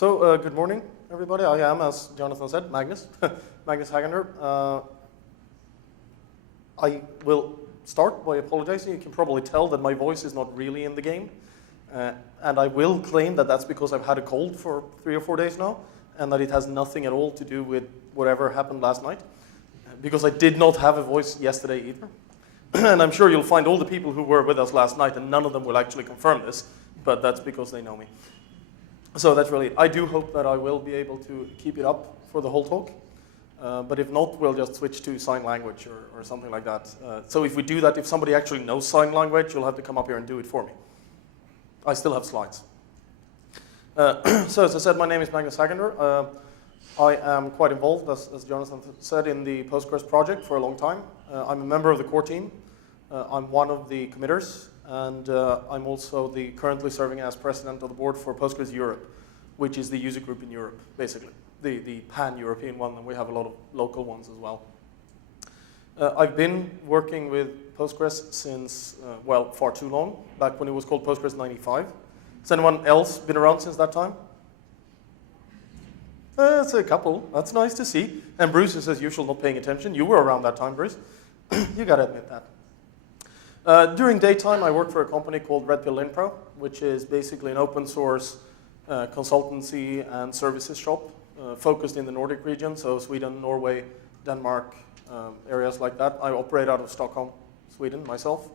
Good morning, everybody. I am, as Jonathan said, Magnus, Magnus Hagander. I will start by apologizing. You can probably tell that my voice is not really in the game. And I will claim that that's because I've had a cold for 3 or 4 days now, and that it has nothing at all to do with whatever happened last night, because I did not have a voice yesterday either. And I'm sure you'll find all the people who were with us last night, and none of them will actually confirm this, but that's because they know me. So that's really it. I do hope that I will be able to keep it up for the whole talk. But if not, we'll just switch to sign language or something like that. So if we do that, if somebody actually knows sign language, you'll have to come up here and do it for me. I still have slides. So as I said, my name is Magnus Hagander. I am quite involved, as Jonathan said, in the Postgres project for a long time. I'm a member of the core team. I'm one of the committers. And I'm also currently serving as president of the board for Postgres Europe, which is the user group in Europe, basically, the pan-European one, and we have a lot of local ones as well. I've been working with Postgres since, well, far too long, back when it was called Postgres 95. Has anyone else been around since that time? That's a couple. That's nice to see. And Bruce is, as usual, not paying attention. You were around that time, Bruce. You got to admit that. During daytime, I work for a company called Red Pill Info, which is basically an open source consultancy and services shop focused in the Nordic region, so Sweden, Norway, Denmark, areas like that. I operate out of Stockholm, Sweden, myself,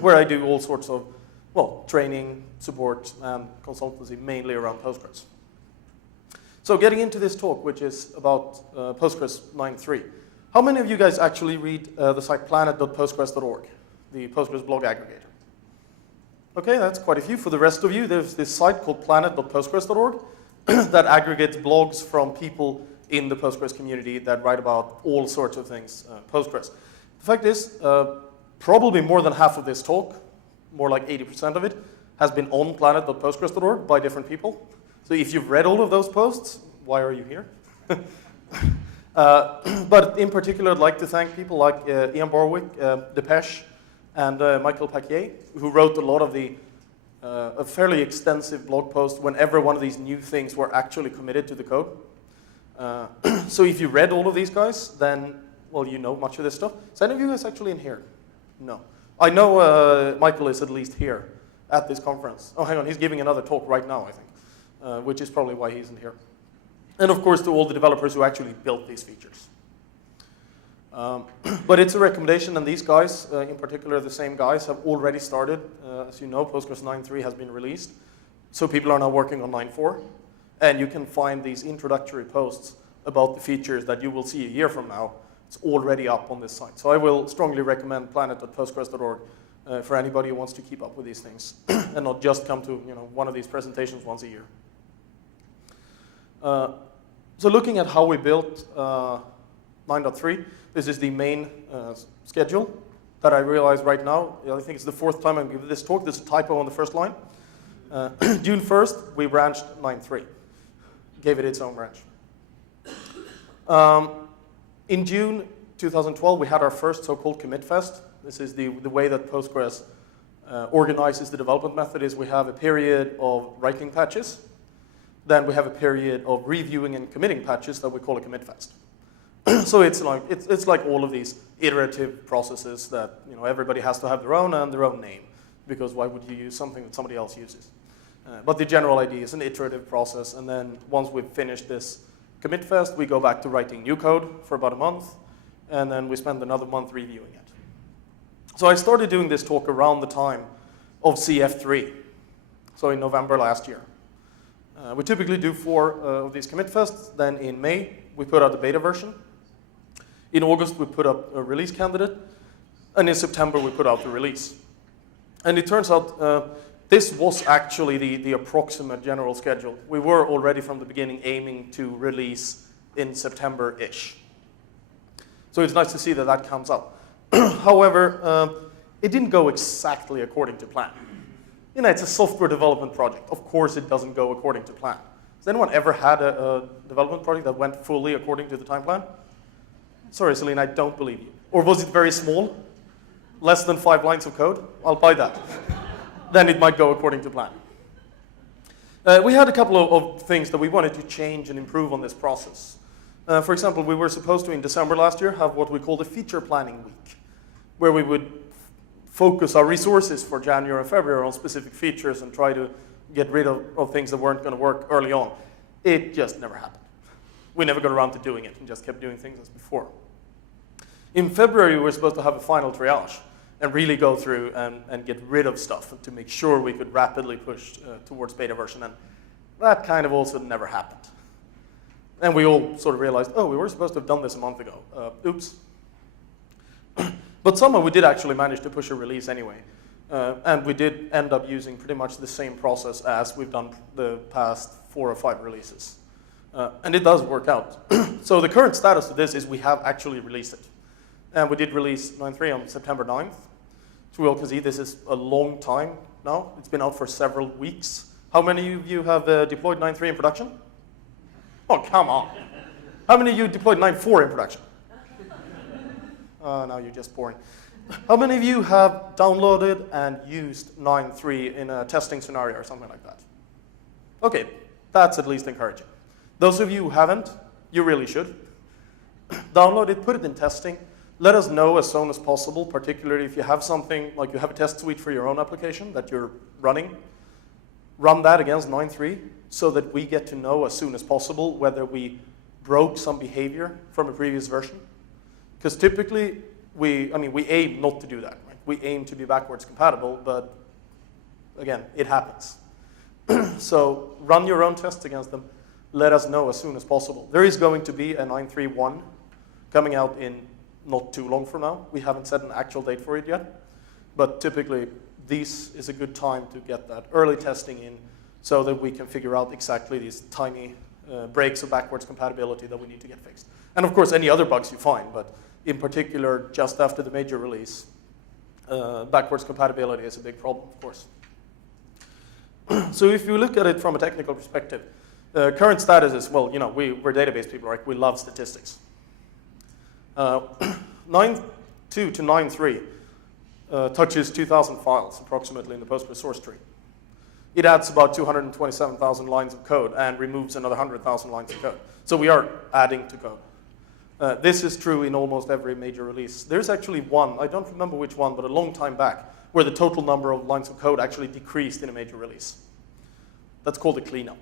where I do all sorts of, well, training, support, and consultancy, mainly around Postgres. So getting into this talk, which is about Postgres 9.3. How many of you guys actually read the site planet.postgres.org? The Postgres blog aggregator. Okay, that's quite a few. For the rest of you, there's this site called planet.postgres.org that aggregates blogs from people in the Postgres community that write about all sorts of things Postgres. The fact is, probably more than half of this talk, more like 80% of it, has been on planet.postgres.org by different people. So if you've read all of those posts, why are you here? But in particular, I'd like to thank people like Ian Borwick, Depeche, and Michael Paquier, who wrote a lot of a fairly extensive blog post whenever one of these new things were actually committed to the code. So if you read all of these guys, then, well, you know much of this stuff. Is any of you guys actually in here? No. I know Michael is at least here at this conference. Oh, hang on, he's giving another talk right now, I think, which is probably why he isn't here. And of course, to all the developers who actually built these features. But it's a recommendation, and these guys, in particular the same guys, have already started. As you know, Postgres 9.3 has been released. So people are now working on 9.4. And you can find these introductory posts about the features that you will see a year from now. It's already up on this site. So I will strongly recommend planet.postgres.org for anybody who wants to keep up with these things and not just come to one of these presentations once a year. So looking at how we built 9.3, this is the main schedule that I realize right now. I think it's the 4th time I'm giving this talk. There's a typo on the first line. June 1st, we branched 9.3, gave it its own branch. In June 2012, we had our first so-called commit fest. This is the way that Postgres organizes the development method is we have a period of writing patches. Then we have a period of reviewing and committing patches that we call a commit fest. So it's like all of these iterative processes that everybody has to have their own and their own name, because why would you use something that somebody else uses? But the general idea is an iterative process, and then once we've finished this commit fest, we go back to writing new code for about a month, and then we spend another month reviewing it. So I started doing this talk around the time of CF3, so in November last year. We typically do 4 of these commit fests. Then in May, we put out the beta version. In August, we put up a release candidate. And in September, we put out the release. And it turns out this was actually the approximate general schedule. We were already from the beginning aiming to release in September-ish. So it's nice to see that that comes up. However, it didn't go exactly according to plan. It's a software development project. Of course, it doesn't go according to plan. Has anyone ever had a development project that went fully according to the time plan? Sorry, Celine, I don't believe you. Or was it very small? Less than 5 lines of code? I'll buy that. Then it might go according to plan. We had a couple of things that we wanted to change and improve on this process. For example, we were supposed to, in December last year, have what we called a feature planning week, where we would focus our resources for January and February on specific features and try to get rid of things that weren't going to work early on. It just never happened. We never got around to doing it and just kept doing things as before. In February, we were supposed to have a final triage and really go through and get rid of stuff to make sure we could rapidly push towards beta version. And that kind of also never happened. And we all sort of realized, oh, we were supposed to have done this a month ago. Oops. But somehow we did actually manage to push a release anyway. And we did end up using pretty much the same process as we've done the past 4 or 5 releases. And it does work out. So the current status of this is we have actually released it. And we did release 9.3 on September 9th. So we all can see this is a long time now. It's been out for several weeks. How many of you have deployed 9.3 in production? Oh, come on. How many of you deployed 9.4 in production? Now you're just boring. How many of you have downloaded and used 9.3 in a testing scenario or something like that? Okay, that's at least encouraging. Those of you who haven't, you really should. Download it, put it in testing. Let us know as soon as possible, particularly if you have something, like you have a test suite for your own application that you're running. Run that against 9.3 so that we get to know as soon as possible whether we broke some behavior from a previous version. Because typically, we aim not to do that. Right? We aim to be backwards compatible, but again, it happens. So run your own tests against them. Let us know as soon as possible. There is going to be a 9.3.1 coming out in not too long from now. We haven't set an actual date for it yet. But typically, this is a good time to get that early testing in so that we can figure out exactly these tiny breaks of backwards compatibility that we need to get fixed. And of course, any other bugs you find, but in particular, just after the major release, backwards compatibility is a big problem, of course. So if you look at it from a technical perspective, current status is, well, you know, we're database people, right? We love statistics. 9.2 to 9.3 touches 2,000 files approximately in the Postgres source tree. It adds about 227,000 lines of code and removes another 100,000 lines of code. So we are adding to code. This is true in almost every major release. There's actually one, I don't remember which one, but a long time back, where the total number of lines of code actually decreased in a major release. That's called a cleanup.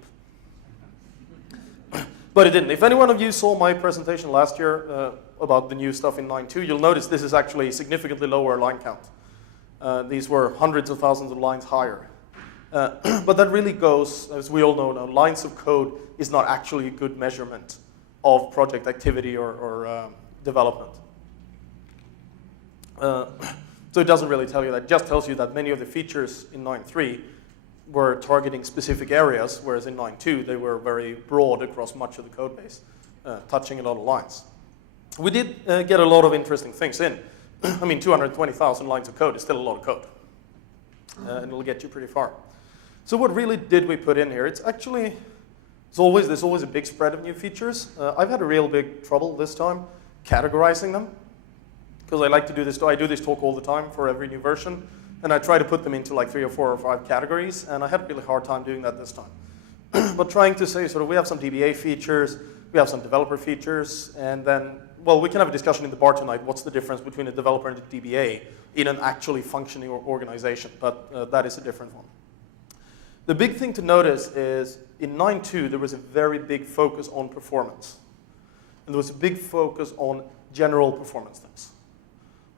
But it didn't. If any one of you saw my presentation last year about the new stuff in 9.2, you'll notice this is actually significantly lower line count. These were hundreds of thousands of lines higher. But that really goes, as we all know now, lines of code is not actually a good measurement of project activity or development. So it doesn't really tell you that. It just tells you that many of the features in 9.3 were targeting specific areas, whereas in 9.2 they were very broad across much of the code base, touching a lot of lines. We did get a lot of interesting things in. I mean, 220,000 lines of code is still a lot of code. And it'll get you pretty far. So what really did we put in here? It's actually, there's always a big spread of new features. I've had a real big trouble this time categorizing them, because I like to do this. I do this talk all the time for every new version, and I try to put them into like 3 or 4 or 5 categories, and I had a really hard time doing that this time. But trying to say, sort of, we have some DBA features, we have some developer features, and then, well, we can have a discussion in the bar tonight. What's the difference between a developer and a DBA in an actually functioning organization? But that is a different one. The big thing to notice is in 9.2, there was a very big focus on performance. And there was a big focus on general performance things.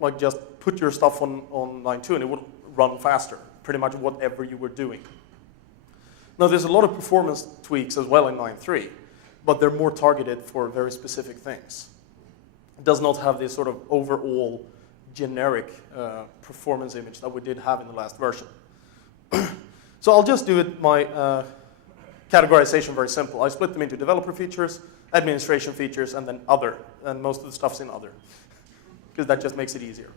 Like just put your stuff on 9.2 and it would run faster, pretty much whatever you were doing. Now there's a lot of performance tweaks as well in 9.3, but they're more targeted for very specific things. It does not have this sort of overall generic performance image that we did have in the last version. So I'll just do it, my categorization very simple. I split them into developer features, administration features, and then other. And most of the stuff's in other, because that just makes it easier.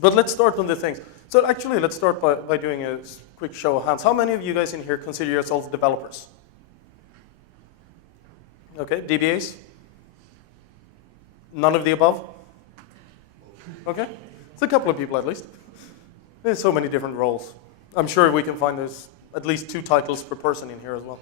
But let's start on the things. So actually, let's start by doing a quick show of hands. How many of you guys in here consider yourselves developers? Okay, DBAs? None of the above? Okay, it's a couple of people at least. There's so many different roles. I'm sure we can find this at least 2 titles per person in here as well.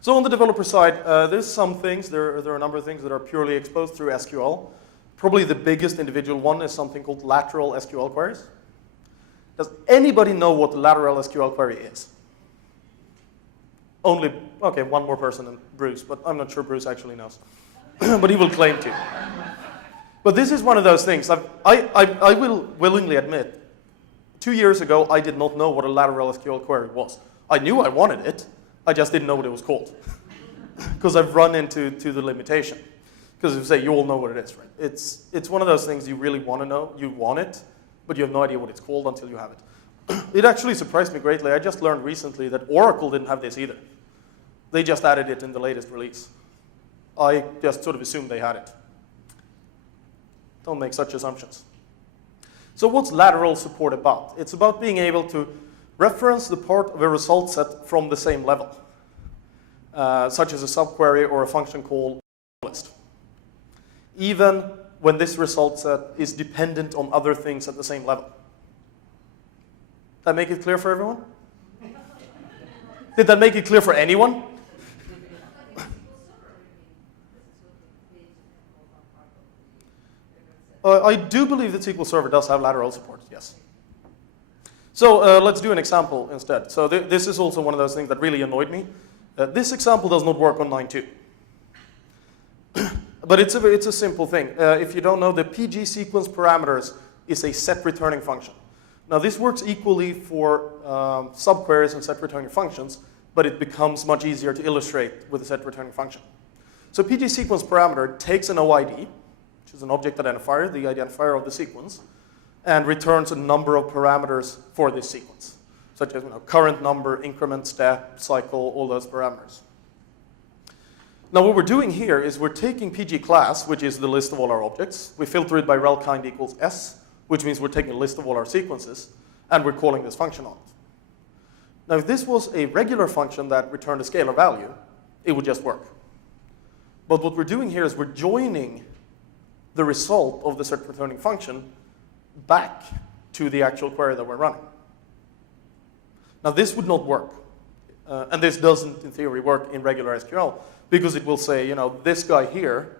So on the developer side, there's some things, there are a number of things that are purely exposed through SQL. Probably the biggest individual one is something called lateral SQL queries. Does anybody know what the lateral SQL query is? Only, okay, one more person than Bruce, but I'm not sure Bruce actually knows. But he will claim to. But this is one of those things. I will willingly admit, 2 years ago, I did not know what a lateral SQL query was. I knew I wanted it. I just didn't know what it was called. Because I've run into the limitation. Because if you say, you all know what it is, right? It's one of those things you really want to know. You want it, but you have no idea what it's called until you have it. It actually surprised me greatly. I just learned recently that Oracle didn't have this either. They just added it in the latest release. I just sort of assumed they had it. Don't make such assumptions. So what's lateral support about? It's about being able to reference the part of a result set from the same level, such as a subquery or a function call list, even when this result set is dependent on other things at the same level. Did that make it clear for everyone? Did that make it clear for anyone? I do believe that SQL Server does have lateral support, yes. So let's do an example instead. So this is also one of those things that really annoyed me. This example does not work on 9.2. But it's a simple thing. If you don't know, the PG sequence parameters is a set returning function. Now this works equally for subqueries and set returning functions, but it becomes much easier to illustrate with a set returning function. So PG sequence parameter takes an OID, which is an object identifier, the identifier of the sequence, and returns a number of parameters for this sequence, such as current number, increment, step, cycle, all those parameters. Now what we're doing here is we're taking PG class, which is the list of all our objects. We filter it by rel kind equals s, which means we're taking a list of all our sequences, and we're calling this function on it. Now if this was a regular function that returned a scalar value, it would just work. But what we're doing here is we're joining the result of the set returning function back to the actual query that we're running. Now this would not work. And this doesn't, in theory, work in regular SQL because it will say, this guy here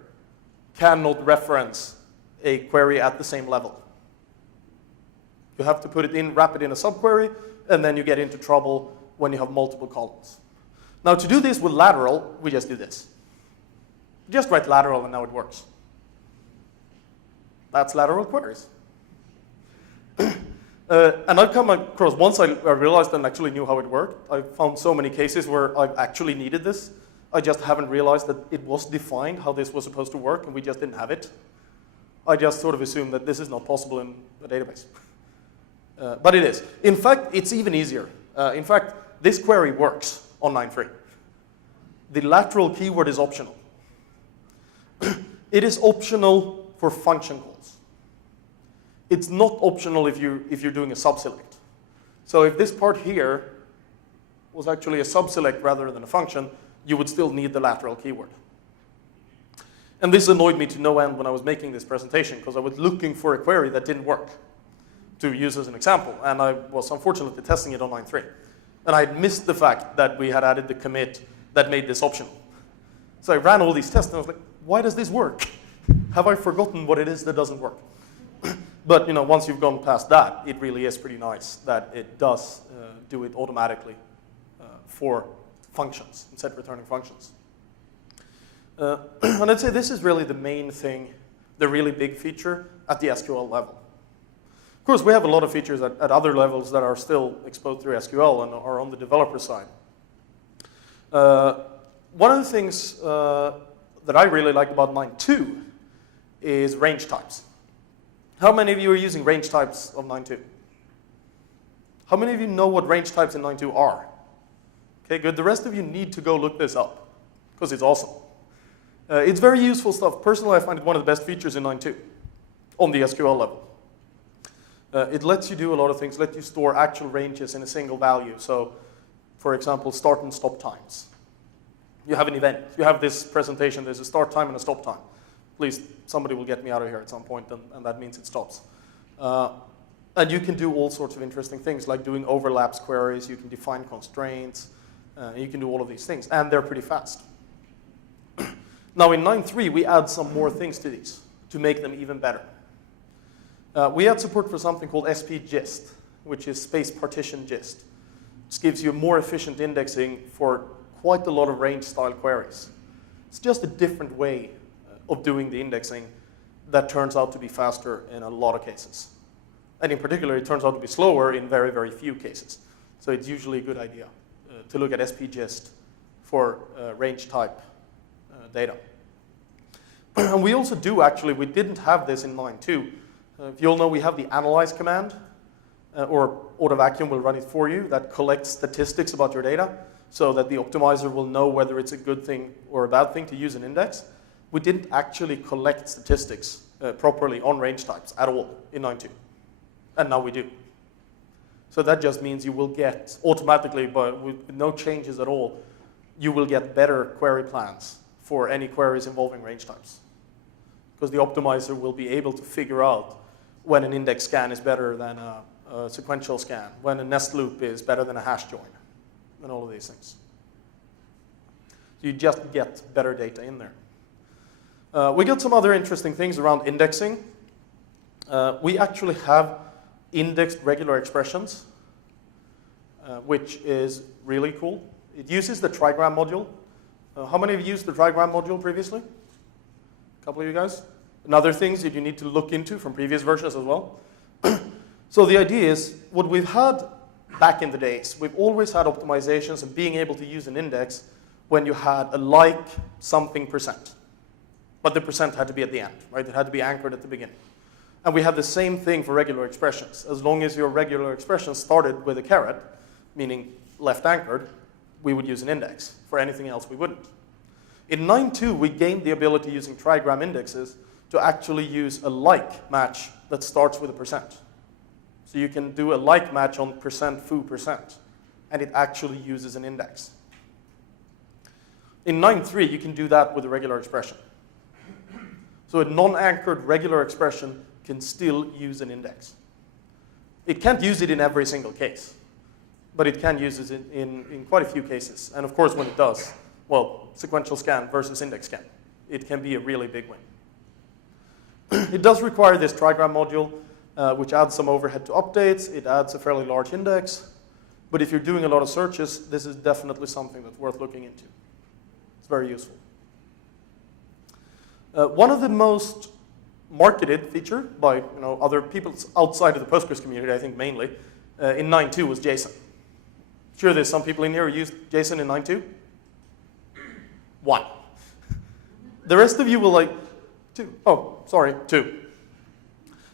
cannot reference a query at the same level. You have to put it in, wrap it in a subquery, and then you get into trouble when you have multiple columns. Now to do this with lateral, we just do this. Just write lateral and now it works. That's lateral queries. And I've come across, once I realized and actually knew how it worked, I found so many cases where I've actually needed this. I just haven't realized that it was defined how this was supposed to work and we just didn't have it. I just sort of assumed that this is not possible in a database. But it is. In fact, it's even easier. In fact, this query works on 9.3. The lateral keyword is optional. It is optional for function calls. It's not optional if you're doing a subselect. So if this part here was actually a subselect rather than a function, you would still need the lateral keyword. And this annoyed me to no end when I was making this presentation because I was looking for a query that didn't work to use as an example. And I was unfortunately testing it on 9.3. And I had missed the fact that we had added the commit that made this optional. So I ran all these tests and I was like, why does this work? Have I forgotten what it is that doesn't work? But once you've gone past that, it really is pretty nice that it does do it automatically for functions, set returning functions. And I'd say this is really the main thing, the really big feature at the SQL level. Of course, we have a lot of features at other levels that are still exposed through SQL and are on the developer side. One of the things that I really like about 9.2 is range types. How many of you are using range types of 9.2? How many of you know what range types in 9.2 are? Okay, good. The rest of you need to go look this up because it's awesome. It's very useful stuff. Personally, I find it one of the best features in 9.2 on the SQL level. It lets you do a lot of things, lets you store actual ranges in a single value. So, for example, start and stop times. You have an event. You have this presentation. There's a start time and a stop time. Please, somebody will get me out of here at some point, and that means it stops. And you can do all sorts of interesting things, like doing overlaps queries, you can define constraints, you can do all of these things, and they're pretty fast. Now in 9.3, we add some more things to these to make them even better. We add support for something called SP-gist, which is space partition gist. This gives you more efficient indexing for quite a lot of range-style queries. It's just a different way of doing the indexing that turns out to be faster in a lot of cases. And in particular, it turns out to be slower in very, very few cases. So it's usually a good idea to look at SP-gist for range type data. And we also do actually, we didn't have this in 9.2. If you all know, we have the analyze command, or AutoVacuum will run it for you, that collects statistics about your data so that the optimizer will know whether it's a good thing or a bad thing to use an index. We didn't actually collect statistics properly on range types at all in 9.2. And now we do. So that just means you will get automatically, but with no changes at all, you will get better query plans for any queries involving range types. Because the optimizer will be able to figure out when an index scan is better than a sequential scan, when a nest loop is better than a hash join, and all of these things. You just get better data in there. We got some other interesting things around indexing. We actually have indexed regular expressions, which is really cool. It uses the trigram module. How many of you used the trigram module previously? A couple of you guys? And other things that you need to look into from previous versions as well. So the idea is, what we've had back in the days, we've always had optimizations and being able to use an index when you had a like something percent. But the percent had to be at the end, right? It had to be anchored at the beginning. And we have the same thing for regular expressions. As long as your regular expression started with a caret, meaning left anchored, we would use an index. For anything else, we wouldn't. In 9.2, we gained the ability using trigram indexes to actually use a like match that starts with a percent. So you can do a like match on percent foo percent, and it actually uses an index. In 9.3, you can do that with a regular expression. So a non-anchored regular expression can still use an index. It can't use it in every single case, but it can use it in quite a few cases. And of course, when it does, well, sequential scan versus index scan, it can be a really big win. It does require this trigram module, which adds some overhead to updates. It adds a fairly large index. But if you're doing a lot of searches, this is definitely something that's worth looking into. It's very useful. One of the most marketed feature by other people outside of the Postgres community, I think mainly, in 9.2 was JSON. Sure, there's some people in here who used JSON in 9.2? One. The rest of you will like 2. Oh, sorry, 2.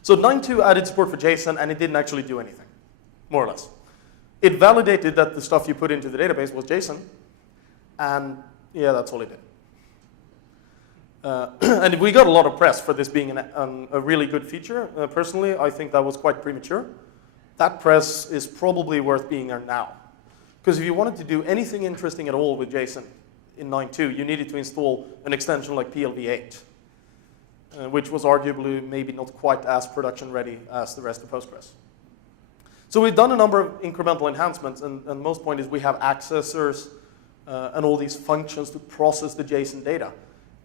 So 9.2 added support for JSON, and it didn't actually do anything, more or less. It validated that the stuff you put into the database was JSON, and yeah, that's all it did. And we got a lot of press for this being a really good feature. Personally, I think that was quite premature. That press is probably worth being there now. Because if you wanted to do anything interesting at all with JSON in 9.2, you needed to install an extension like PLV8, which was arguably maybe not quite as production ready as the rest of Postgres. So we've done a number of incremental enhancements, and most point is we have accessors and all these functions to process the JSON data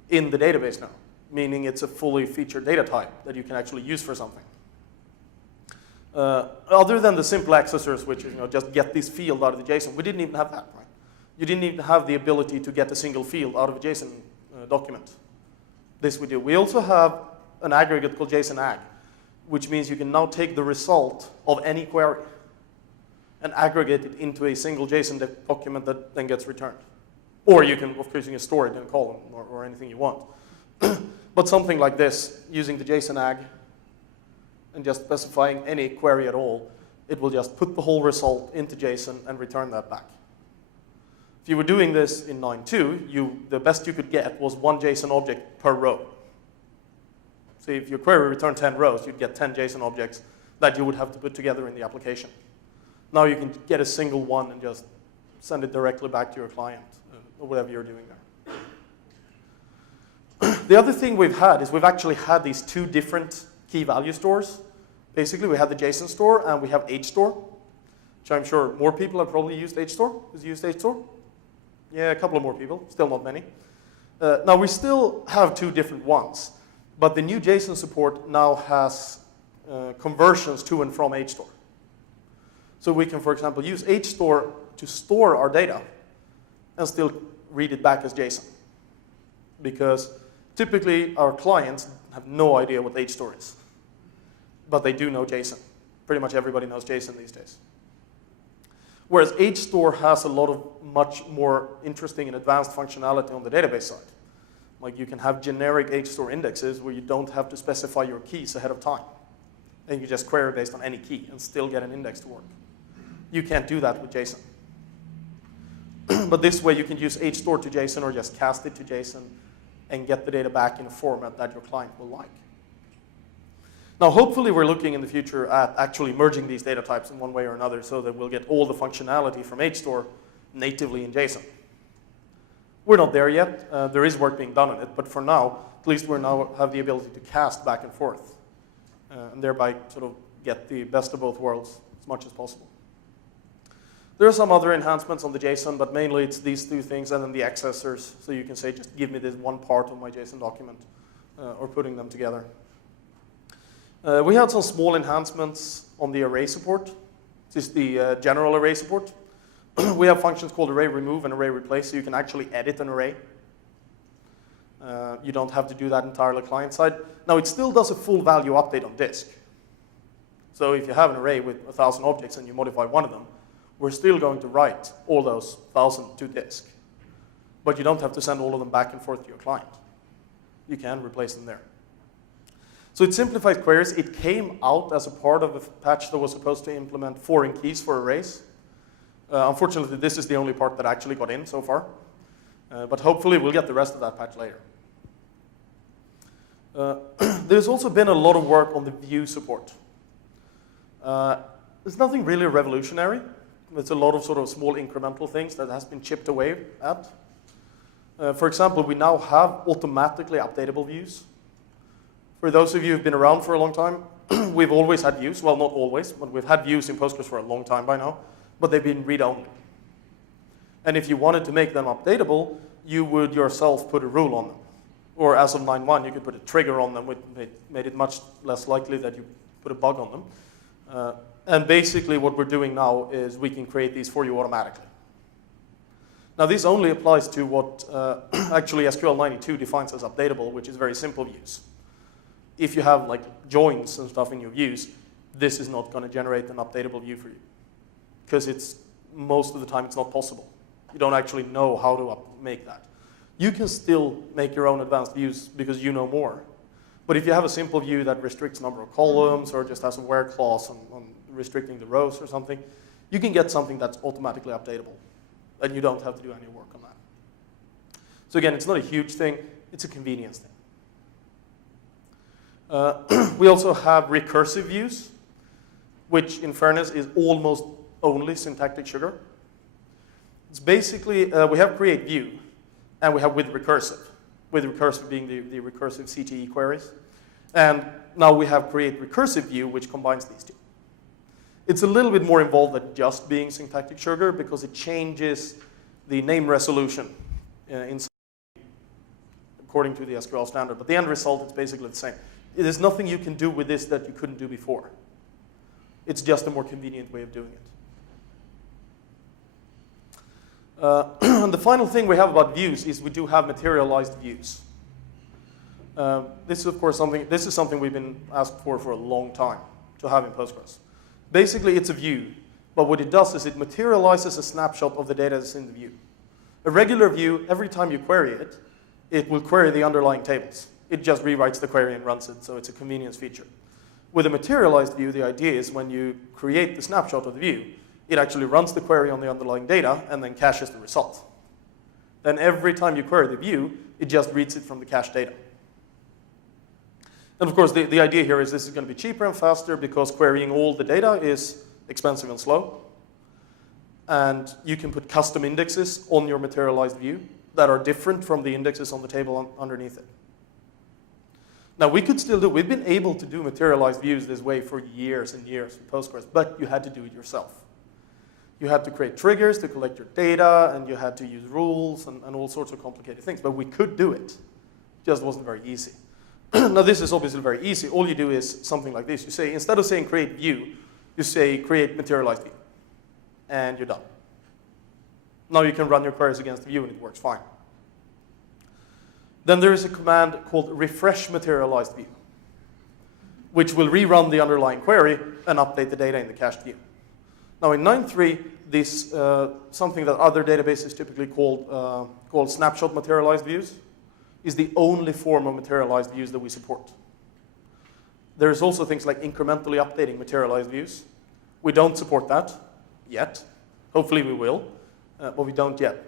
in the database now, meaning it's a fully featured data type that you can actually use for something. Other than the simple accessors, which is just get this field out of the JSON, we didn't even have that, right? You didn't even have the ability to get a single field out of a JSON document. This we do. We also have an aggregate called JSON ag, which means you can now take the result of any query and aggregate it into a single JSON document that then gets returned. Or you can, of course, you can store it in a column or anything you want. But something like this, using the JSON ag and just specifying any query at all, it will just put the whole result into JSON and return that back. If you were doing this in 9.2, the best you could get was one JSON object per row. So if your query returned 10 rows, you'd get 10 JSON objects that you would have to put together in the application. Now you can get a single one and just send it directly back to your client, or whatever you're doing there. The other thing we've had is we've actually had these 2 different key value stores Basically, we have the JSON store and we have HStore, which I'm sure more people have probably used HStore. Who's used HStore? Yeah, a couple of more people, still not many. Now, we still have two different ones, but the new JSON support now has conversions to and from HStore. So we can, for example, use HStore to store our data and still read it back as JSON. Because typically, our clients have no idea what HStore is, but they do know JSON. Pretty much everybody knows JSON these days. Whereas HStore has a lot of much more interesting and advanced functionality on the database side. Like you can have generic HStore indexes where you don't have to specify your keys ahead of time. And you just query based on any key and still get an index to work. You can't do that with JSON. But this way you can use HStore to JSON or just cast it to JSON and get the data back in a format that your client will like. Now, hopefully we're looking in the future at actually merging these data types in one way or another so that we'll get all the functionality from HStore natively in JSON. We're not there yet. There is work being done on it, but for now, at least we now have the ability to cast back and forth and thereby sort of get the best of both worlds as much as possible. There are some other enhancements on the JSON, but mainly it's these two things and then the accessors. So you can say, just give me this one part of my JSON document or putting them together. We had some small enhancements on the array support. This is the general array support. We have functions called array remove and array replace, so you can actually edit an array. You don't have to do that entirely client-side. Now, it still does a full value update on disk. So if you have an array with 1,000 objects and you modify one of them, we're still going to write all those 1,000 to disk. But you don't have to send all of them back and forth to your client. You can replace them there. So it simplifies queries. It came out as a part of a patch that was supposed to implement foreign keys for arrays. Unfortunately, this is the only part that actually got in so far. But hopefully, we'll get the rest of that patch later. There's also been a lot of work on the view support. There's nothing really revolutionary. It's a lot of sort of small incremental things that has been chipped away at. For example, we now have automatically updatable views. For those of you who've been around for a long time, we've always had views. Well, not always, but we've had views in Postgres for a long time by now, but they've been read-only. And if you wanted to make them updatable, you would yourself put a rule on them. Or as of 9.1, you could put a trigger on them, which made it much less likely that you put a bug on them. And basically what we're doing now is we can create these for you automatically. Now this only applies to what actually SQL 92 defines as updatable, which is very simple views. If you have like joins and stuff in your views, this is not going to generate an updatable view for you. Because most of the time it's not possible. You don't actually know how to make that. You can still make your own advanced views because you know more. But if you have a simple view that restricts number of columns or just has a where clause on restricting the rows or something, you can get something that's automatically updatable. And you don't have to do any work on that. So again, it's not a huge thing. It's a convenience thing. We also have recursive views, which in fairness is almost only syntactic sugar. It's basically, we have create view, and we have with recursive being the recursive CTE queries. And now we have create recursive view, which combines these two. It's a little bit more involved than just being syntactic sugar because it changes the name resolution according to the SQL standard. But the end result is basically the same. There's nothing you can do with this that you couldn't do before. It's just a more convenient way of doing it. And the final thing we have about views is we do have materialized views. This is, of course, something we've been asked for a long time to have in Postgres. Basically, it's a view, but what it does is it materializes a snapshot of the data that's in the view. A regular view, every time you query it, it will query the underlying tables. It just rewrites the query and runs it, so it's a convenience feature. With a materialized view, the idea is when you create the snapshot of the view, it actually runs the query on the underlying data and then caches the result. Then every time you query the view, it just reads it from the cached data. And of course, the idea here is this is going to be cheaper and faster because querying all the data is expensive and slow. And you can put custom indexes on your materialized view that are different from the indexes on the table underneath it. Now, we could still do, we've been able to do materialized views this way for years and years with Postgres, but you had to do it yourself. You had to create triggers to collect your data, and you had to use rules and all sorts of complicated things, but we could do it. It just wasn't very easy. Now, this is obviously very easy. All you do is something like this. You say, instead of saying create view, you say create materialized view, and you're done. Now you can run your queries against the view, and it works fine. Then there is a command called refresh materialized view, which will rerun the underlying query and update the data in the cached view. Now in 9.3, this something that other databases typically called snapshot materialized views is the only form of materialized views that we support. There's also things like incrementally updating materialized views. We don't support that yet. Hopefully we will, but we don't yet.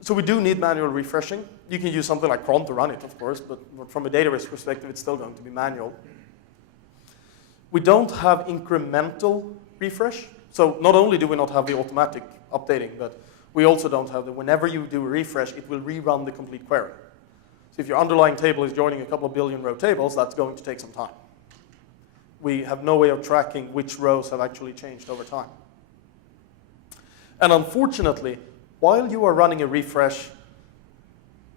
So we do need manual refreshing. You can use something like cron to run it, of course, but from a database perspective, it's still going to be manual. We don't have incremental refresh. So not only do we not have the automatic updating, but we also don't have the whenever you do a refresh, it will rerun the complete query. So if your underlying table is joining a couple of billion row tables, that's going to take some time. We have no way of tracking which rows have actually changed over time. And unfortunately, while you are running a refresh,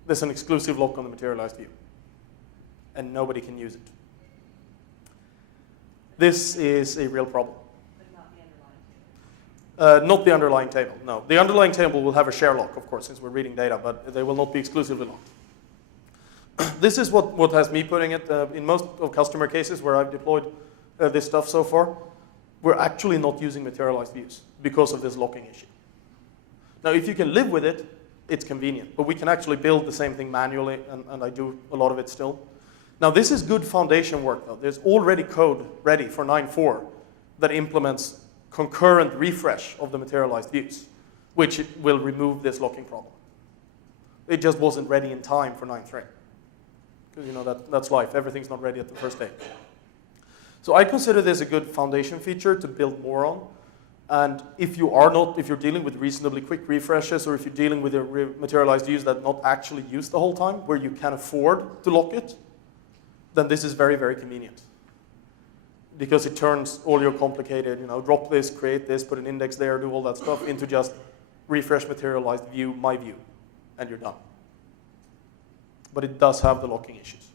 there's an exclusive lock on the materialized view, and nobody can use it. This is a real problem. But not the underlying table? Not the underlying table, no. The underlying table will have a share lock, of course, since we're reading data, but they will not be exclusively locked. This is what has me putting it in most of customer cases where I've deployed this stuff so far. We're actually not using materialized views because of this locking issue. Now, if you can live with it, it's convenient. But we can actually build the same thing manually, and I do a lot of it still. Now, this is good foundation work, though. There's already code ready for 9.4 that implements concurrent refresh of the materialized views, which will remove this locking problem. It just wasn't ready in time for 9.3. Because that's life. Everything's not ready at the first day. So I consider this a good foundation feature to build more on. And if you're dealing with reasonably quick refreshes, or if you're dealing with a materialized views that not actually used the whole time, where you can afford to lock it, then this is very, very convenient. Because it turns all your complicated, drop this, create this, put an index there, do all that stuff, into just refresh materialized view, my view, and you're done. But it does have the locking issues.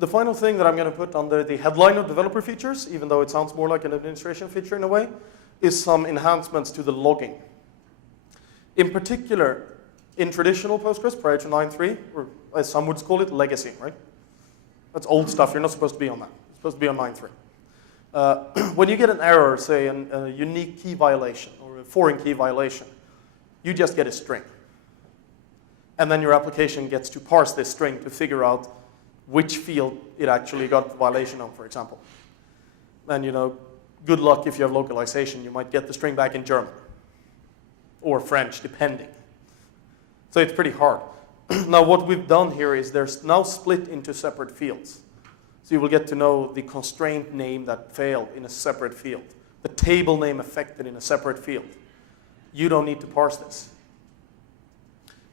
The final thing that I'm going to put under the headline of developer features, even though it sounds more like an administration feature in a way, is some enhancements to the logging. In particular, in traditional Postgres prior to 9.3, or as some would call it, legacy, right? That's old stuff. You're not supposed to be on that. You're supposed to be on 9.3. When you get an error, say a unique key violation or a foreign key violation, you just get a string. And then your application gets to parse this string to figure out which field it actually got the violation on, for example. And good luck if you have localization. You might get the string back in German or French, depending. So it's pretty hard. Now what we've done here is there's now split into separate fields. So you will get to know the constraint name that failed in a separate field, the table name affected in a separate field. You don't need to parse this.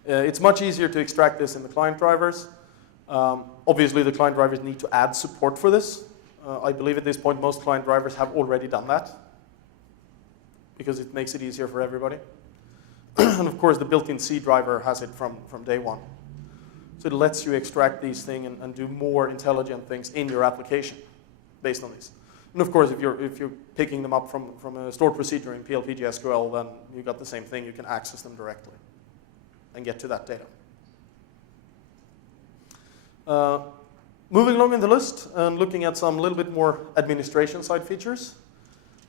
It's much easier to extract this in the client drivers. Obviously, the client drivers need to add support for this. I believe at this point most client drivers have already done that because it makes it easier for everybody. And of course, the built-in C driver has it from day one. So it lets you extract these things and do more intelligent things in your application based on this. And of course, if you're picking them up from a stored procedure in PLPGSQL, then you got the same thing. You can access them directly and get to that data. Moving along in the list and looking at some little bit more administration side features,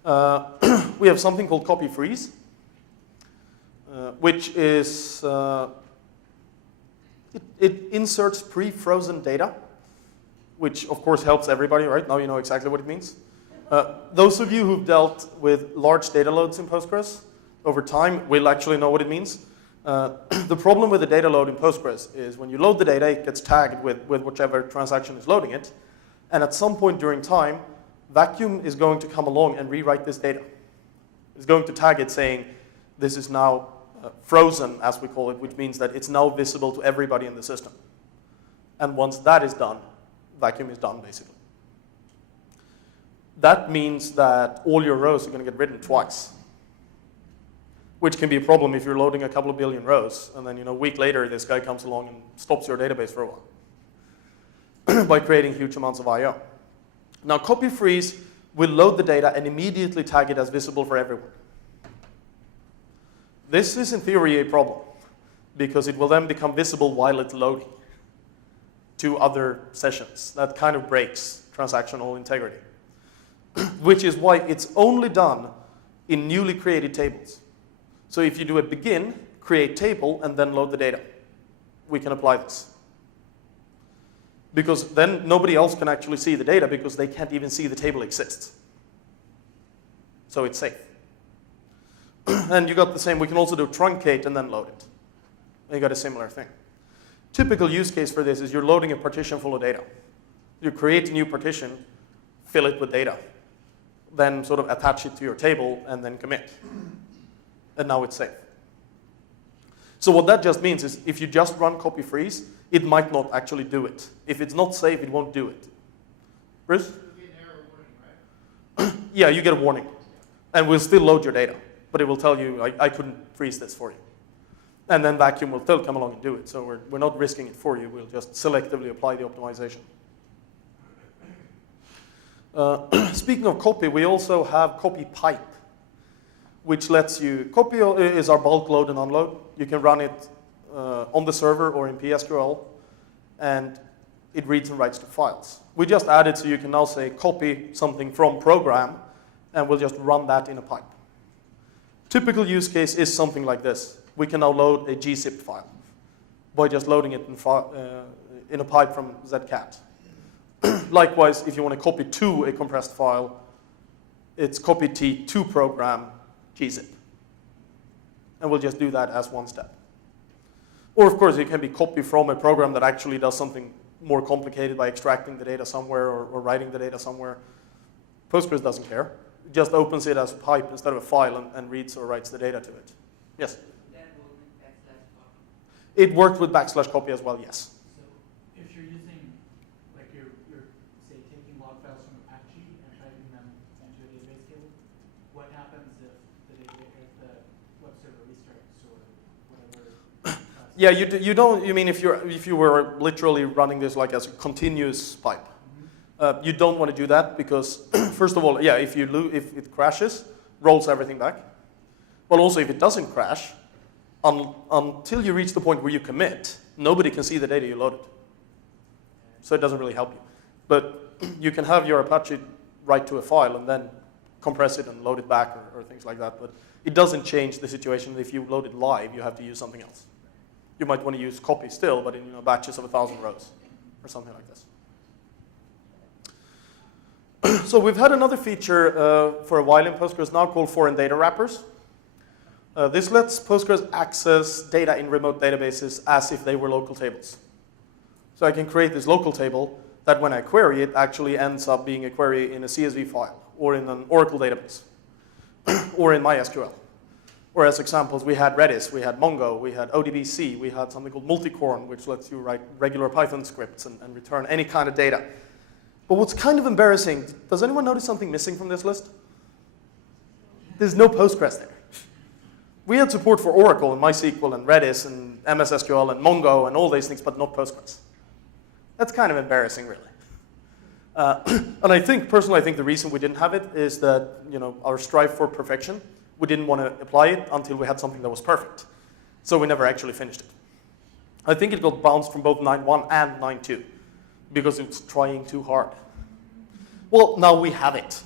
we have something called copy freeze, which is it inserts pre-frozen data, which of course helps everybody. Right now you know exactly what it means. Those of you who've dealt with large data loads in Postgres over time will actually know what it means. The problem with the data load in Postgres is when you load the data, it gets tagged with whichever transaction is loading it. And at some point during time, Vacuum is going to come along and rewrite this data. It's going to tag it saying, this is now frozen, as we call it, which means that it's now visible to everybody in the system. And once that is done, vacuum is done, basically. That means that all your rows are going to get written twice, which can be a problem if you're loading a couple of billion rows, and then a week later this guy comes along and stops your database for a while by creating huge amounts of I/O. Now, copy freeze will load the data and immediately tag it as visible for everyone. This is in theory a problem, because it will then become visible while it's loading to other sessions. That kind of breaks transactional integrity, which is why it's only done in newly created tables. So if you do a begin, create table, and then load the data, we can apply this. Because then nobody else can actually see the data because they can't even see the table exists. So it's safe. And you got the same, we can also do truncate and then load it. And you got a similar thing. Typical use case for this is you're loading a partition full of data. You create a new partition, fill it with data, then sort of attach it to your table and then commit. And now it's safe. So what that just means is if you just run copy freeze, it might not actually do it. If it's not safe, it won't do it. Bruce? There'll be an error warning, right? Yeah, you get a warning. And we'll still load your data. But it will tell you, I couldn't freeze this for you. And then vacuum will still come along and do it. So we're not risking it for you. We'll just selectively apply the optimization. Speaking of copy, we also have copy pipe, which lets you, copy is our bulk load and unload. You can run it on the server or in PSQL, and it reads and writes to files. We just added so you can now say copy something from program, and we'll just run that in a pipe. Typical use case is something like this. We can now load a gzip file by just loading it in a pipe from Zcat. Likewise, if you want to copy to a compressed file, it's copy T to program gzip. And we'll just do that as one step. Or of course, it can be copy from a program that actually does something more complicated by extracting the data somewhere or writing the data somewhere. Postgres doesn't care. It just opens it as a pipe instead of a file and reads or writes the data to it. Yes? That worked with backslash copy? It worked with backslash copy as well, yes. So if you're using, like you're say taking log files from Apache and typing them into a database table, what happens if the web server restarts or whatever? Yeah, you don't. You mean if you were literally running this like as a continuous pipe, you don't want to do that because first of all, yeah, if it crashes, rolls everything back. But also, if it doesn't crash, until you reach the point where you commit, nobody can see the data you loaded. So it doesn't really help you. But you can have your Apache write to a file and then compress it and load it back or things like that. But it doesn't change the situation. If you load it live, you have to use something else. You might want to use copy still, but in batches of 1,000 rows or something like this. So we've had another feature for a while in Postgres now called foreign data wrappers. This lets Postgres access data in remote databases as if they were local tables. So I can create this local table that when I query it actually ends up being a query in a CSV file or in an Oracle database or in MySQL. Or as examples, we had Redis, we had Mongo, we had ODBC, we had something called multicorn, which lets you write regular Python scripts and return any kind of data. But what's kind of embarrassing, does anyone notice something missing from this list? There's no Postgres there. We had support for Oracle and MySQL and Redis and MS-SQL and Mongo and all these things, but not Postgres. That's kind of embarrassing, really. And I think, personally, I think the reason we didn't have it is that, our strive for perfection, we didn't want to apply it until we had something that was perfect. So we never actually finished it. I think it got bounced from both 9.1 and 9.2 because it was trying too hard. Well, now we have it.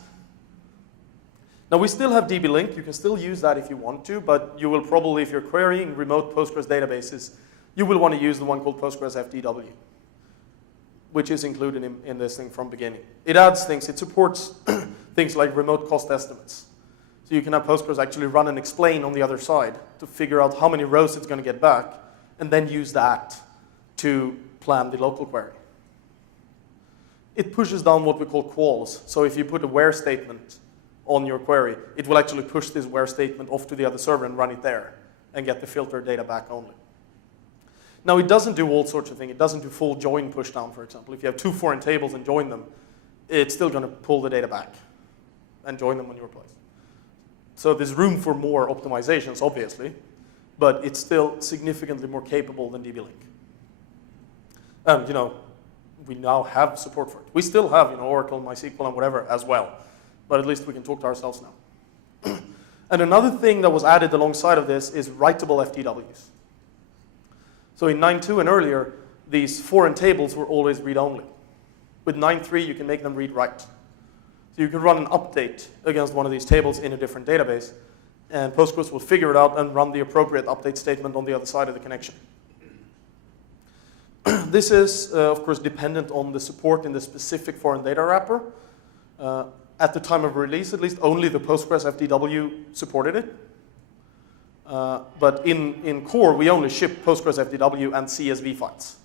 Now we still have dblink. You can still use that if you want to, but you will probably, if you're querying remote Postgres databases, you will want to use the one called PostgresFDW, which is included in this thing from beginning. It adds things. It supports things like remote cost estimates. So you can have Postgres actually run and explain on the other side to figure out how many rows it's going to get back, and then use that to plan the local query. It pushes down what we call quals. So if you put a where statement on your query, it will actually push this where statement off to the other server and run it there and get the filtered data back only. Now, it doesn't do all sorts of things. It doesn't do full join pushdown, for example. If you have two foreign tables and join them, it's still going to pull the data back and join them on your place. So there's room for more optimizations, obviously, but it's still significantly more capable than DB-Link. And, we now have support for it. We still have, Oracle, MySQL, and whatever as well, but at least we can talk to ourselves now. And another thing that was added alongside of this is writable FTWs. So in 9.2 and earlier, these foreign tables were always read-only. With 9.3, you can make them read-write. So you can run an update against one of these tables in a different database, and Postgres will figure it out and run the appropriate update statement on the other side of the connection. This is, of course, dependent on the support in the specific foreign data wrapper. At the time of release, at least, only the Postgres FDW supported it. But in core, we only ship Postgres FDW and CSV files.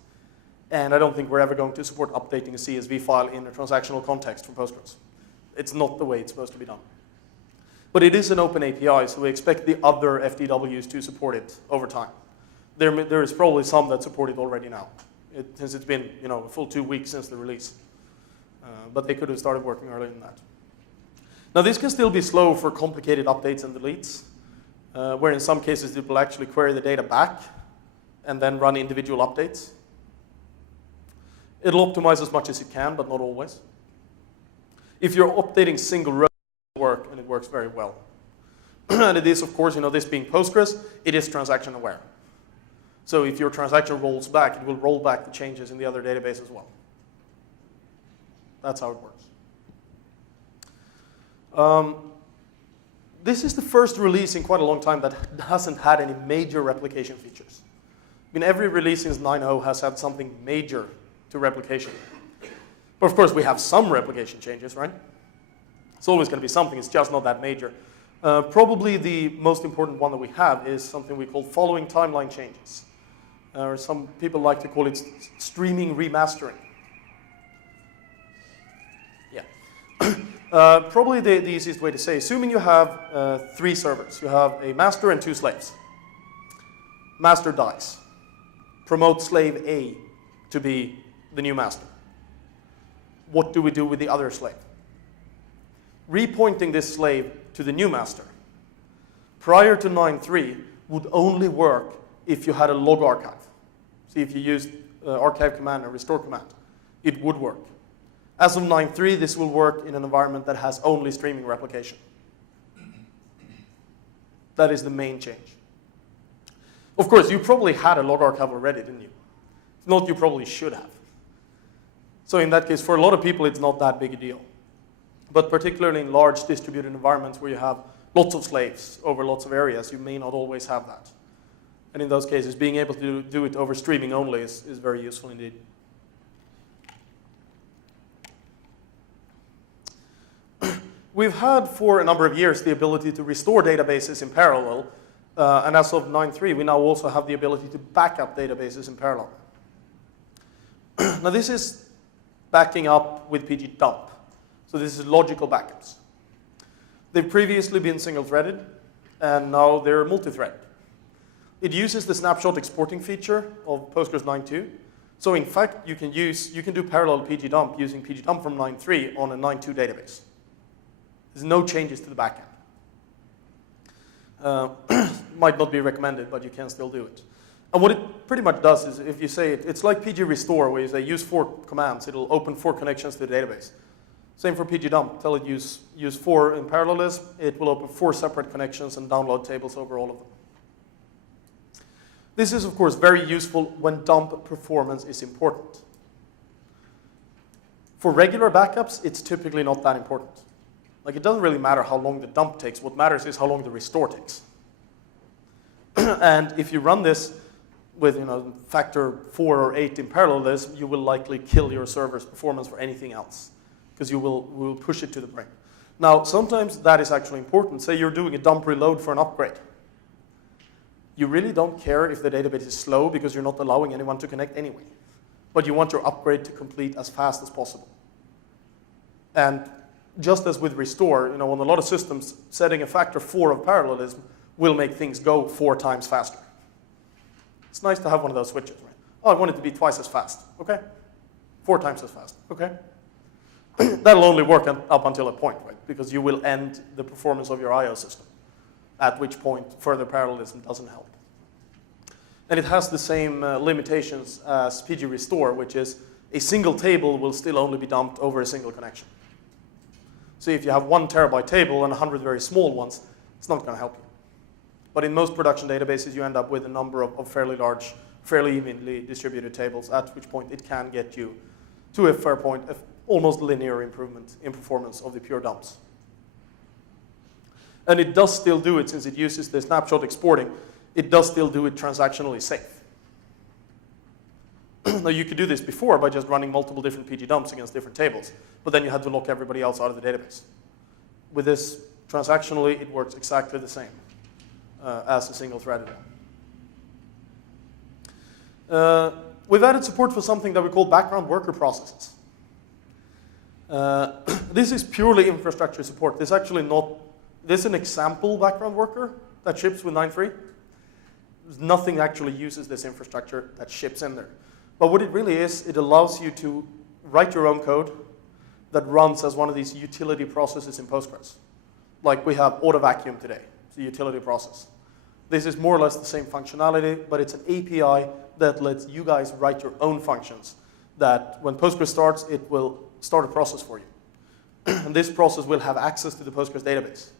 And I don't think we're ever going to support updating a CSV file in a transactional context for Postgres. It's not the way it's supposed to be done. But it is an open API, so we expect the other FDWs to support it over time. There is probably some that support it already now, since it's been a full 2 weeks since the release. But they could have started working earlier than that. Now, this can still be slow for complicated updates and deletes, where in some cases it will actually query the data back and then run individual updates. It'll optimize as much as it can, but not always. If you're updating single rows, it will work, and it works very well. And it is, of course, this being Postgres, it is transaction aware. So if your transaction rolls back, it will roll back the changes in the other database as well. That's how it works. This is the first release in quite a long time that hasn't had any major replication features. Every release since 9.0 has had something major to replication. But of course, we have some replication changes, right? It's always going to be something. It's just not that major. Probably the most important one that we have is something we call following timeline changes. Or some people like to call it streaming remastering. Yeah. Probably the easiest way to say, assuming you have 3 servers. You have a master and 2 slaves. Master dies. Promote slave A to be the new master. What do we do with the other slave? Repointing this slave to the new master prior to 9.3 would only work if you had a log archive. See, if you used archive command or restore command, it would work. As of 9.3, this will work in an environment that has only streaming replication. That is the main change. Of course, you probably had a log archive already, didn't you? If not, you probably should have. So in that case, for a lot of people, it's not that big a deal. But particularly in large distributed environments where you have lots of slaves over lots of areas, you may not always have that. And in those cases, being able to do it over streaming only is very useful indeed. We've had for a number of years the ability to restore databases in parallel. And as of 9.3, we now also have the ability to back up databases in parallel. Now this is backing up with pgdump. So this is logical backups. They've previously been single-threaded, and now they're multi-threaded. It uses the snapshot exporting feature of Postgres 9.2. So in fact, you can do parallel pgdump using pgdump from 9.3 on a 9.2 database. There's no changes to the backend. Might not be recommended, but you can still do it. And what it pretty much does is, if you say it's like pgrestore, where you say use 4 commands, it'll open 4 connections to the database. Same for pgdump. Tell it use 4 in parallelism. It will open 4 separate connections and download tables over all of them. This is, of course, very useful when dump performance is important. For regular backups, it's typically not that important. Like, it doesn't really matter how long the dump takes. What matters is how long the restore takes. And if you run this with factor 4 or 8 in parallelism, you will likely kill your server's performance for anything else, because you will push it to the brink. Now, sometimes that is actually important. Say you're doing a dump reload for an upgrade. You really don't care if the database is slow because you're not allowing anyone to connect anyway. But you want your upgrade to complete as fast as possible. And just as with restore, on a lot of systems, setting a factor 4 of parallelism will make things go 4 times faster. It's nice to have one of those switches, right? Oh, I want it to be twice as fast. Okay. 4 times as fast. Okay. That'll only work up until a point, right? Because you will end the performance of your I/O system, at which point further parallelism doesn't help. And it has the same limitations as PG restore, which is a single table will still only be dumped over a single connection. So if you have 1 terabyte table and 100 very small ones, it's not going to help you. But in most production databases, you end up with a number of fairly large, fairly evenly distributed tables, at which point it can get you to a fair point, almost linear improvement in performance of the pure dumps. And it does still do it, since it uses the snapshot exporting, it does still do it transactionally safe. Now you could do this before by just running multiple different PG dumps against different tables, but then you had to lock everybody else out of the database. With this, transactionally, it works exactly the same as a single-threaded one. We've added support for something that we call background worker processes. This is purely infrastructure support. This is an example background worker that ships with 9.3. Nothing actually uses this infrastructure that ships in there. But what it really is, it allows you to write your own code that runs as one of these utility processes in Postgres. Like we have auto vacuum today, it's a utility process. This is more or less the same functionality, but it's an API that lets you guys write your own functions that when Postgres starts, it will start a process for you. And this process will have access to the Postgres database.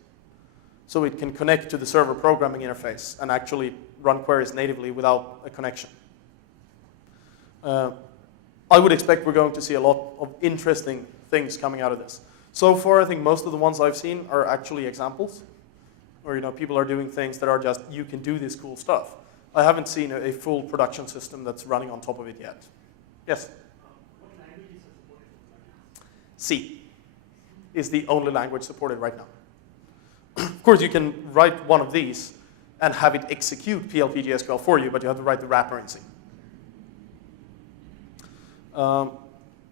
So it can connect to the server programming interface and actually run queries natively without a connection. I would expect we're going to see a lot of interesting things coming out of this. So far, I think most of the ones I've seen are actually examples, where people are doing things that are just, you can do this cool stuff. I haven't seen a full production system that's running on top of it yet. Yes? What languages are supported for that? C is the only language supported right now. Of course, you can write one of these and have it execute PLPGSQL for you, but you have to write the wrapper in C.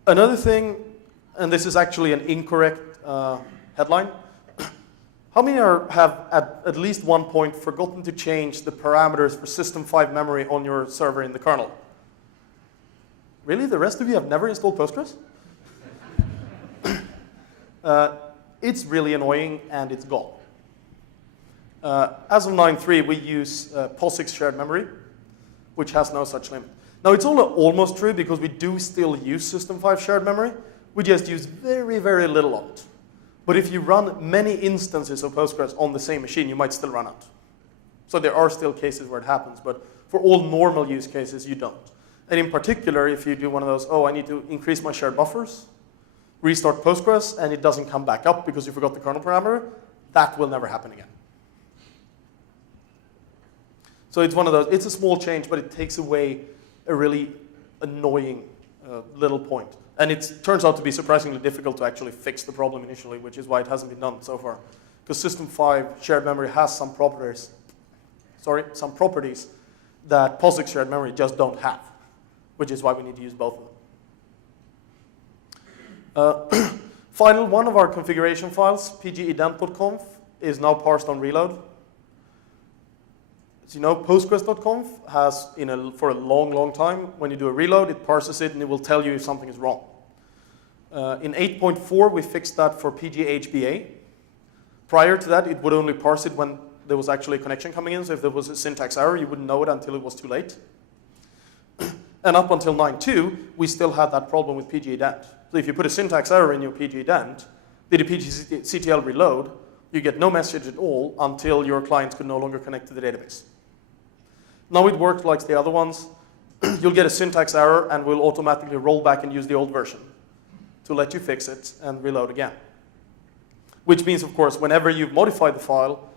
Another thing, and this is actually an incorrect headline. How many have at least one point forgotten to change the parameters for System 5 memory on your server in the kernel? Really? The rest of you have never installed Postgres? It's really annoying, and it's gone. As of 9.3, we use POSIX shared memory, which has no such limit. Now, it's almost true because we do still use System 5 shared memory. We just use very, very little of it. But if you run many instances of Postgres on the same machine, you might still run out. So there are still cases where it happens, but for all normal use cases, you don't. And in particular, if you do one of those, oh, I need to increase my shared buffers, restart Postgres, and it doesn't come back up because you forgot the kernel parameter, that will never happen again. So it's one of those, it's a small change, but it takes away a really annoying little point. And it turns out to be surprisingly difficult to actually fix the problem initially, which is why it hasn't been done so far. Because System 5 shared memory has some properties that POSIX shared memory just don't have, which is why we need to use both of them. Final one of our configuration files, pgident.conf, is now parsed on reload. As you know, postgres.conf has, for a long, long time, when you do a reload, it parses it and it will tell you if something is wrong. In 8.4, we fixed that for pghba. Prior to that, it would only parse it when there was actually a connection coming in. So if there was a syntax error, you wouldn't know it until it was too late. And up until 9.2, we still had that problem with pgident. So if you put a syntax error in your pgident, did a pgctl reload, you get no message at all until your client could no longer connect to the database. Now it works like the other ones. You'll get a syntax error and we'll automatically roll back and use the old version to let you fix it and reload again. Which means, of course, whenever you've modified the file,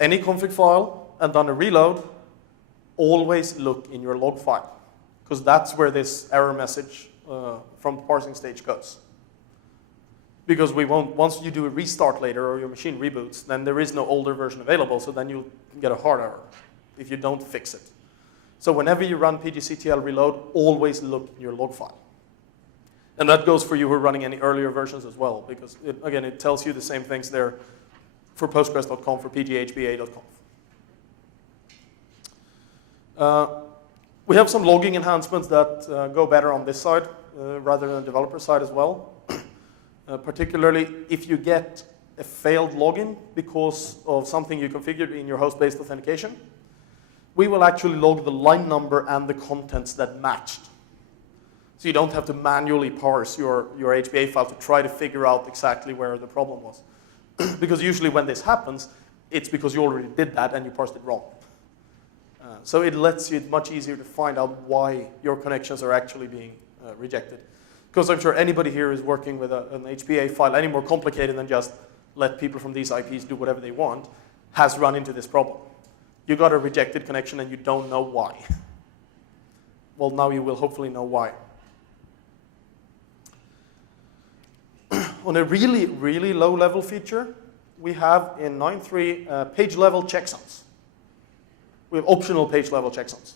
any config file, and done a reload, always look in your log file, because that's where this error message from the parsing stage goes. Because we won't, once you do a restart later or your machine reboots, then there is no older version available, so then you'll get a hard error if you don't fix it. So whenever you run pgctl reload, always look in your log file. And that goes for you who are running any earlier versions as well, because, again, it tells you the same things there for postgres.conf, for pghba.conf. We have some logging enhancements that go better on this side rather than the developer side as well. Particularly if you get a failed login because of something you configured in your host-based authentication, we will actually log the line number and the contents that matched. So you don't have to manually parse your HBA file to try to figure out exactly where the problem was. Because usually when this happens, it's because you already did that and you parsed it wrong. So it lets you much easier to find out why your connections are actually being rejected. Because I'm sure anybody here is working with an HBA file any more complicated than just let people from these IPs do whatever they want, has run into this problem. You got a rejected connection and you don't know why. Well, now you will hopefully know why. On a really, really low level feature, we have in 9.3 page level checksums. We have optional page level checksums.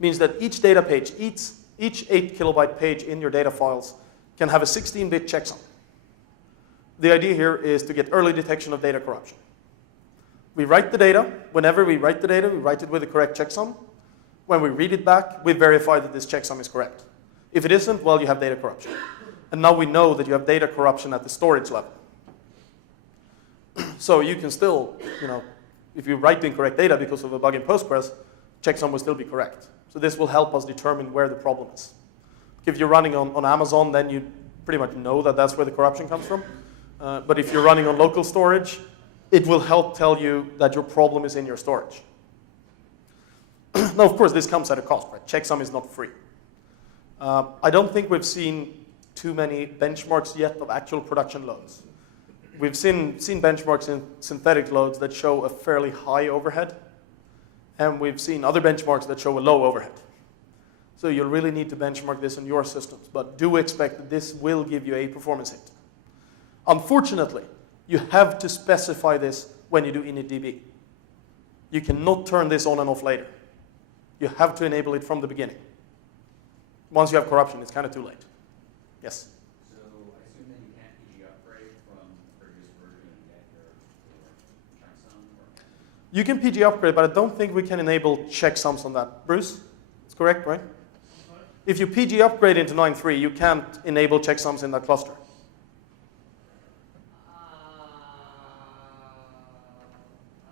Means that each data page, each 8 kilobyte page in your data files can have a 16-bit checksum. The idea here is to get early detection of data corruption. We write the data. Whenever we write the data, we write it with the correct checksum. When we read it back, we verify that this checksum is correct. If it isn't, well, you have data corruption. And now we know that you have data corruption at the storage level. So you can still, if you write the incorrect data because of a bug in Postgres, checksum will still be correct. So this will help us determine where the problem is. If you're running on Amazon, then you pretty much know that that's where the corruption comes from. But if you're running on local storage, it will help tell you that your problem is in your storage. Now, of course, this comes at a cost, right? Checksum is not free. I don't think we've seen too many benchmarks yet of actual production loads. We've seen benchmarks in synthetic loads that show a fairly high overhead, and we've seen other benchmarks that show a low overhead. So you'll really need to benchmark this on your systems, but do expect that this will give you a performance hit. Unfortunately, you have to specify this when you do initdb. You cannot turn this on and off later. You have to enable it from the beginning. Once you have corruption, it's kind of too late. Yes? So I assume that you can't PG upgrade from the previous version and get your checksum? You can PG upgrade, but I don't think we can enable checksums on that. Bruce? It's correct, right? If you PG upgrade into 9.3, you can't enable checksums in that cluster. I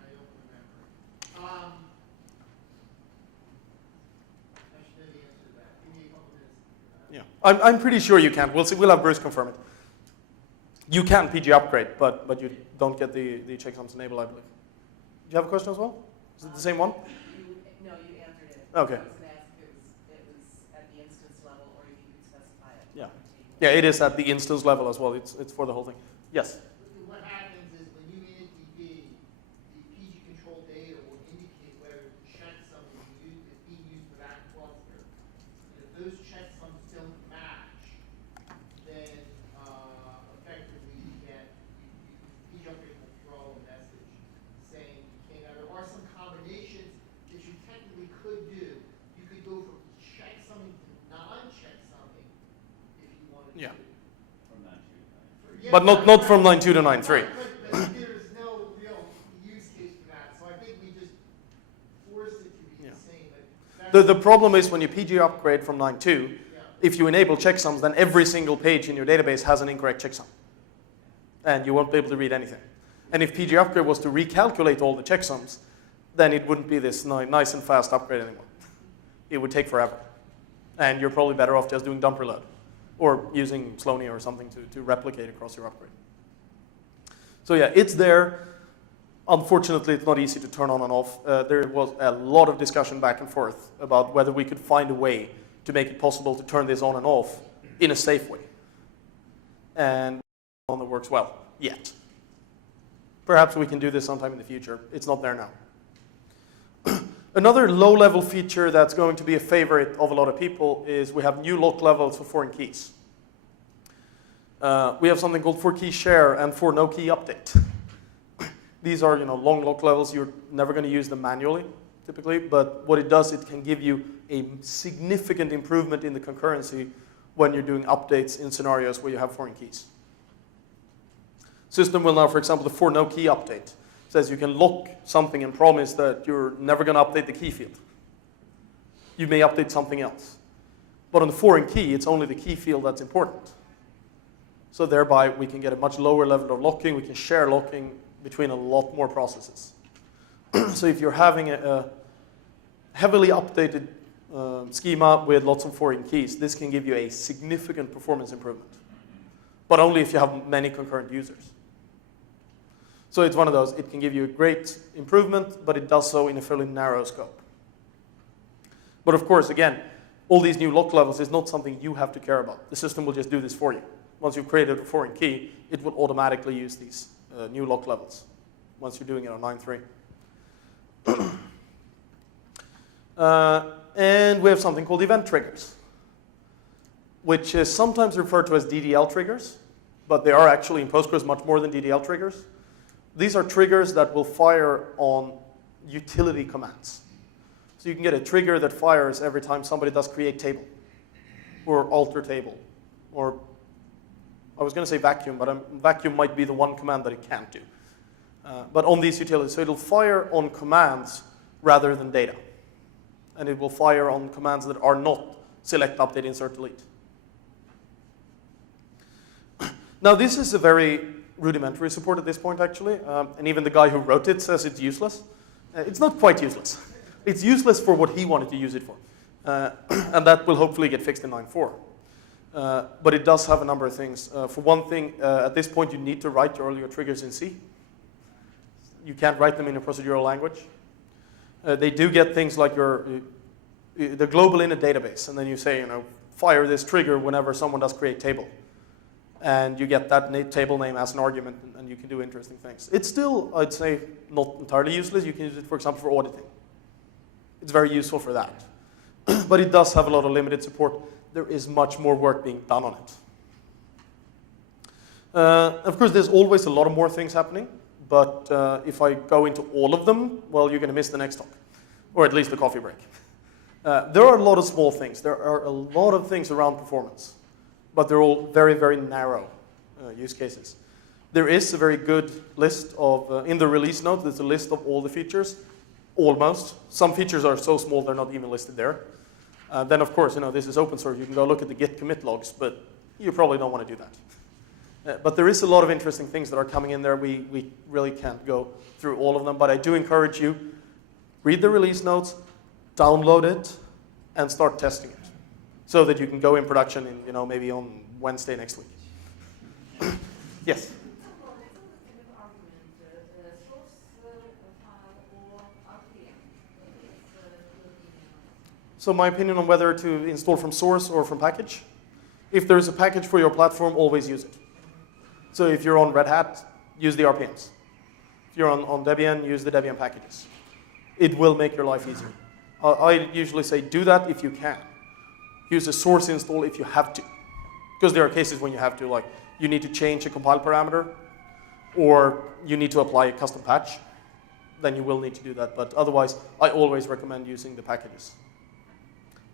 don't remember. I should know the answer to that. Give me a couple minutes. Yeah, I'm pretty sure you can. We'll see. We'll have Bruce confirm it. You can PG upgrade, but you don't get the checksums enabled, I believe. Do you have a question as well? Is it the same one? No, you answered it. Okay. I was going to ask if it was at the instance level or if you could specify it. Yeah. Yeah, it is at the instance level as well. It's for the whole thing. Yes? What happens is when you initdb, the PG control data will indicate whether the checksum is being used for that cluster. And if those checksums don't match, then effectively you get, PG upgrade will throw a message saying you can't. Now there are some combinations that you technically could do. You could go from checksumming to non-checksumming if you wanted Yeah. to. From 9.2 to 9.3. Yeah, But not from 9.2 to 9.3. but there's no real use case for that, so I think we just force it to be Yeah. the same. But The problem is when you PG upgrade from 9.2, yeah. if you enable checksums, then every single page in your database has an incorrect checksum. And you won't be able to read anything. And if PG upgrade was to recalculate all the checksums, then it wouldn't be this nice and fast upgrade anymore. It would take forever. And you're probably better off just doing dump reload or using Slonia or something to replicate across your upgrade. So yeah, it's there. Unfortunately, it's not easy to turn on and off. There was a lot of discussion back and forth about whether we could find a way to make it possible to turn this on and off in a safe way. And none that works well yet. Perhaps we can do this sometime in the future. It's not there now. Another low-level feature that's going to be a favorite of a lot of people is we have new lock levels for foreign keys. We have something called for key share and for no key update. These are long lock levels. You're never going to use them manually, typically. But what it does, it can give you a significant improvement in the concurrency when you're doing updates in scenarios where you have foreign keys. System will now, for example, the for no key update says you can lock something and promise that you're never going to update the key field. You may update something else. But on the foreign key, it's only the key field that's important. So thereby, we can get a much lower level of locking. We can share locking between a lot more processes. So if you're having a heavily updated schema with lots of foreign keys, this can give you a significant performance improvement. But only if you have many concurrent users. So it's one of those, it can give you a great improvement, but it does so in a fairly narrow scope. But of course, again, all these new lock levels is not something you have to care about. The system will just do this for you. Once you've created a foreign key, it will automatically use these new lock levels once you're doing it on 9.3. And we have something called event triggers, which is sometimes referred to as DDL triggers, but they are actually in Postgres much more than DDL triggers. These are triggers that will fire on utility commands. So you can get a trigger that fires every time somebody does create table, or alter table, or I was going to say vacuum, but vacuum might be the one command that it can't do. But on these utilities, so it'll fire on commands rather than data. And it will fire on commands that are not select, update, insert, delete. Now this is a very rudimentary support at this point actually, and even the guy who wrote it says it's useless. It's not quite useless. It's useless for what he wanted to use it for. And that will hopefully get fixed in 9.4. But it does have a number of things. For one thing, at this point you need to write all your triggers in C. You can't write them in a procedural language. They do get things like the global in a database, and then you say, fire this trigger whenever someone does create table. And you get that table name as an argument, and you can do interesting things. It's still, I'd say, not entirely useless. You can use it, for example, for auditing. It's very useful for that. But it does have a lot of limited support. There is much more work being done on it. Of course, there's always a lot of more things happening. But if I go into all of them, well, you're going to miss the next talk, or at least the coffee break. There are a lot of small things. There are a lot of things around performance, but they're all very, very narrow use cases. There is a very good list of, in the release note, there's a list of all the features, almost. Some features are so small they're not even listed there. Then, of course, this is open source. You can go look at the git commit logs, but you probably don't want to do that. But there is a lot of interesting things that are coming in there. We really can't go through all of them, but I do encourage you, read the release notes, download it, and start testing it so that you can go in production in, maybe on Wednesday next week. Yes? So my opinion on whether to install from source or from package, if there's a package for your platform, always use it. So if you're on Red Hat, use the RPMs. If you're on Debian, use the Debian packages. It will make your life easier. I usually say do that if you can. Use a source install if you have to. Because there are cases when you have to, like you need to change a compile parameter, or you need to apply a custom patch. Then you will need to do that. But otherwise, I always recommend using the packages.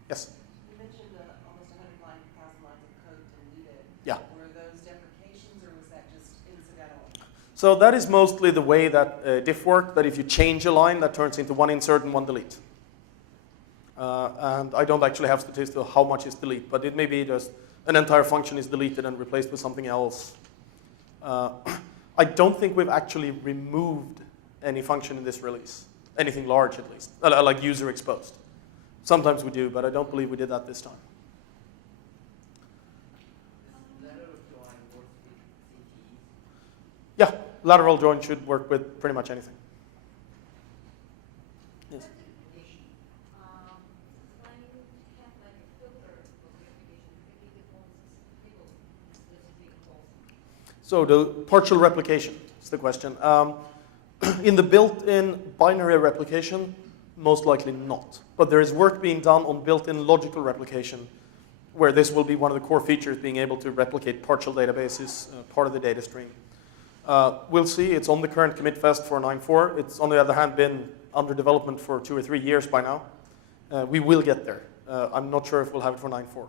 Yes? You mentioned almost 100,000 lines of code deleted. Yeah. Were those deprecations, or was that just incidental? So that is mostly the way that diff work, that if you change a line, that turns into one insert and one delete. And I don't actually have statistics of how much is delete, but it may be just an entire function is deleted and replaced with something else. I don't think we've actually removed any function in this release, anything large at least, like user exposed. Sometimes we do, but I don't believe we did that this time. Yeah, lateral join should work with pretty much anything. Yes. So the partial replication is the question. In the built-in binary replication, most likely not. But there is work being done on built-in logical replication, where this will be one of the core features, being able to replicate partial databases, part of the data stream. We'll see. It's on the current commit fest for 9.4. It's, on the other hand, been under development for 2 or 3 years by now. We will get there. I'm not sure if we'll have it for 9.4.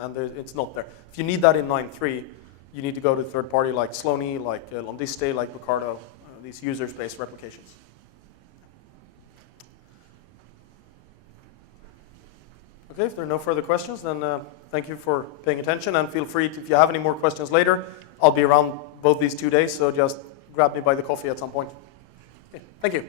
and it's not there. If you need that in 9.3, you need to go to a third party like Sloaney, like Londiste, like Ricardo, these user-based replications. Okay, if there are no further questions, then thank you for paying attention, and feel free to, if you have any more questions later, I'll be around both these 2 days, so just grab me by the coffee at some point. Okay, thank you.